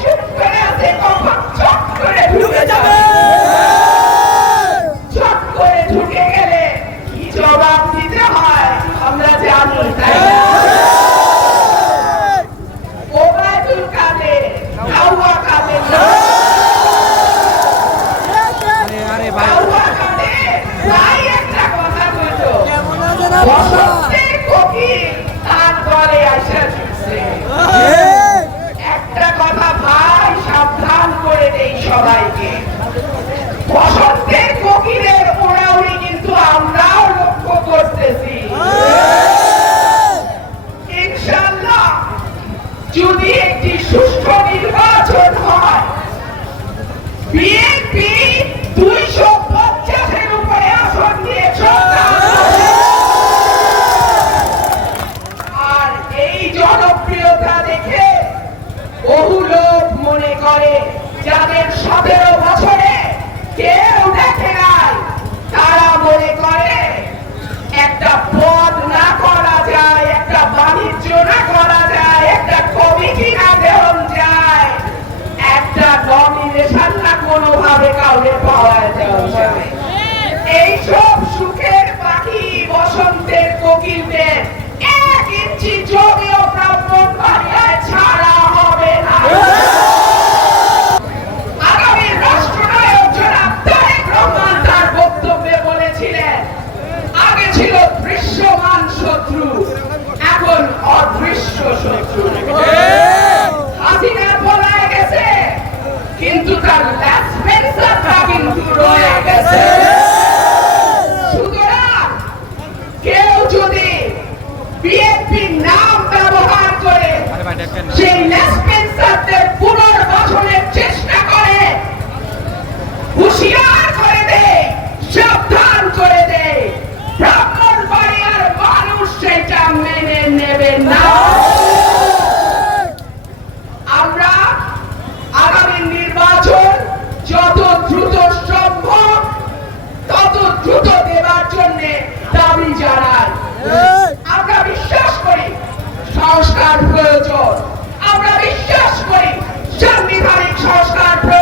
চুপ করে আছে, কখন চট করে ঢুকে যাবে। চট করে ঢুকে গেলে কি জবাব দিতে হয় আমরা জানি, তাই না? ওবায়দুল কাদের, হাওয়া কাদের, হাওয়া কাদের প্রায় একটা কথা বলতো, বসন্তের কোকিল তার গলে আসা ঝুলছে। একটা কথা ভাই সাবধান করে দেই সবাইকে, বসন্তের কোকিলের ওড়াউড়ি কিন্তু আমরাও লক্ষ্য করতেছি। ইনশাআল্লাহ যদি একটি সুষ্ঠু নির্বাচন হয়, বিএনপি 250-এর উপরে আসন নিয়ে আর এই জনপ্রিয়তা দেখে বহু লোক মনে করে যাদের 17 বছরে কেউ দেখে নাই, তারা মনে করে একটা পদ না করা যায়, একটা বাণিজ্য না করা যায়, একটা কমিটি না দেওয়া যায়, একটা নমিনেশন না কোনোভাবে কাউকে পাওয়া যায়। এইসব সুখের পাখি বসন্তের কোকিলদের 1 ইঞ্চি জমিও ব্রাহ্মণবাড়িয়ায় ছাড়া হবে না। আগামী রাষ্ট্রনায়ক জনাব তারেক রহমান তার বক্তব্যে বলেছিলেন, আগে ছিল দৃশ্যমান শত্রু, এখন অদৃশ্য শত্রু। হাসিনা পলায় গেছে, কিন্তু তার ল্যাসপেন্সারটা কিন্তু রয়ে গেছে। সুতরাং কেউ যদি বিএনপির নাম ব্যবহার করে সেই ল্যাসপেন্সারদের পুনর্গঠনের চেষ্টা করে, হুঁশিয়ার করে দেয়, সাবধান করে দেয়, ব্রাহ্মণবাড়িয়ার মানুষ সেটা মেনে নেবে না। আমরা আগামী নির্বাচন যত দ্রুত সম্ভব তত দ্রুত দেওয়ার জন্য দাবি জানাই। আমরা বিশ্বাস করি সংস্কার প্রয়োজন, আমরা বিশ্বাস করি সাংবিধানিক সংস্কার প্রয়োজন।